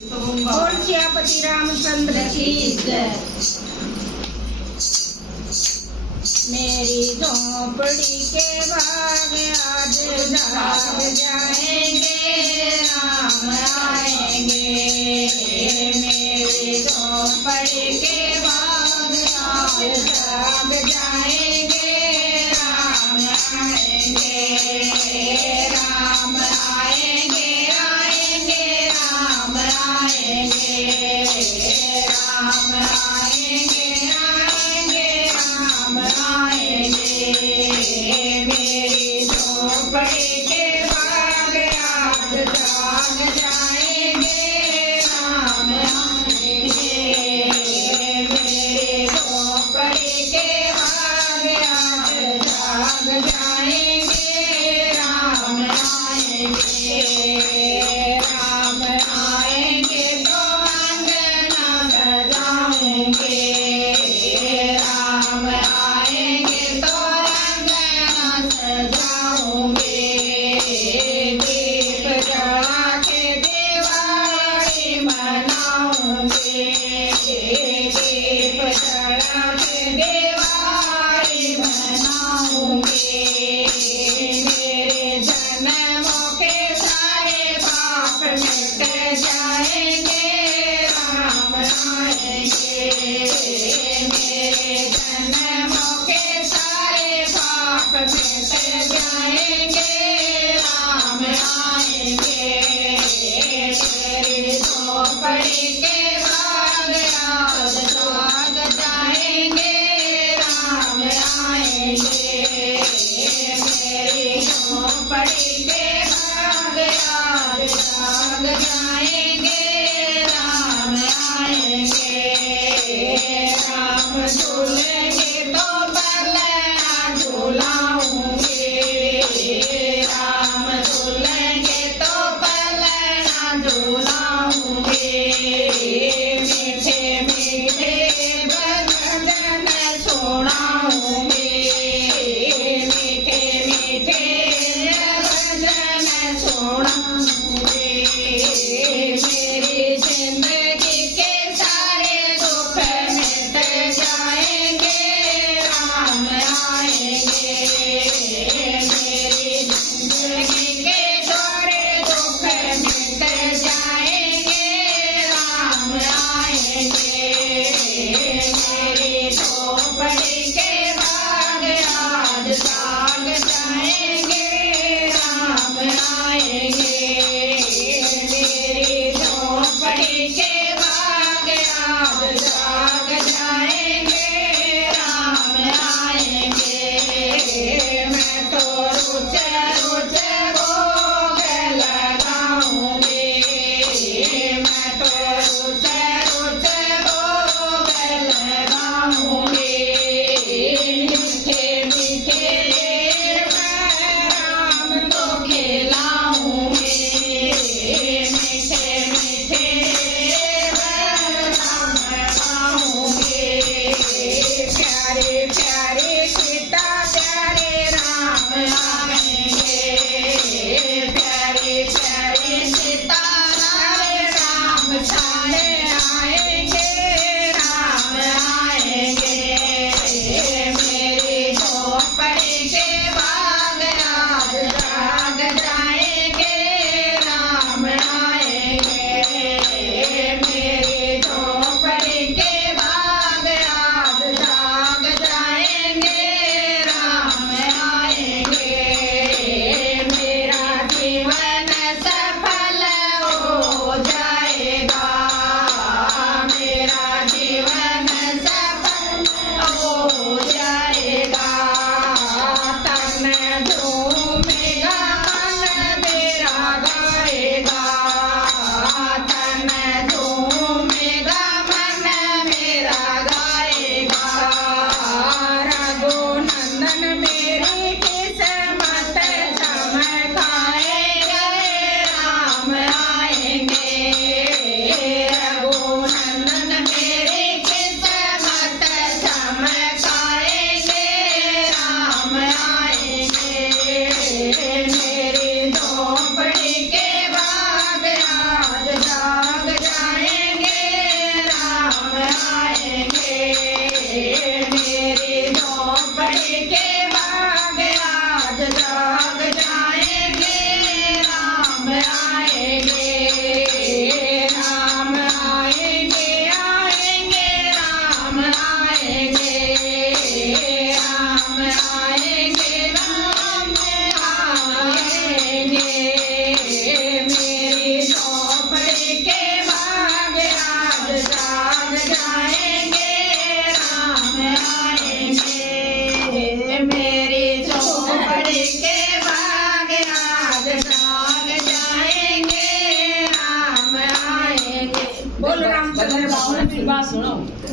बोल सियापति रामचंद्र की जय। मेरी झोंपड़ी के बाग आज जाग जाएंगे, राम आएंगे। मेरी झोंपड़ी के बाग आज जाग जाएंगे, राम आएंगे। राम आएंगे, आएंगे राम आएंगे। राम आएंगे, आएंगे राम आएंगे। मेरी झोंपड़ी के बाग आज जाग जाएंगे, राम आएंगे। मेरी झोंपड़ी के बाग आज जाग जाएंगे, राम आएंगे। राम आएंगे तो अंगना सजाऊंगे, राम आएंगे तो अंगना सजाऊंगे। दीप जला के दिवाली मनाऊंगे, दीप जला के दिवाली मनाऊंगे। मेरे जन्मों के सारे पाप मिट जाएंगे, राम आएंगे। मेरे जन्मों के सारे पाप मिट जाएंगे, राम आएंगे। मेरी झोंपड़ी के बाग आज जाग जाएंगे, राम आएंगे। मेरी झोंपड़ी के बाग आज जाग जाएंगे, राम आएंगे। राम झूलेंगे तो पलना झूलाऊंगे, राम झूलेंगे तो पलना झूलाऊंगे। मीठे मीठे भजन सुनाऊंगे, मीठे मीठे भजन सुनाऊंगे। मेरी जिंदगी के सारे दुख मिट जाएंगे, राम आएंगे। मेरी जिंदगी के सारे दुख मिट जाएंगे, राम आएंगे। मेरी झोंपड़ी के बाग आज जाग जाएंगे, राम आएंगे। मेरी झोंपड़ी के बाग आज जाग जाएंगे, राम आएंगे। मैं तो रुच रुच भोग लगाऊंगी, मैं तो रुच रुच भोग लगाऊंगी। मीठे मीठे राम को खिलाऊंगी, मीठे मीठे राम खाऊंगी। प्यारे प्यारे सीता प्यारे राम आएंगे, प्यारे प्यारे सीता प्यारे राम सारे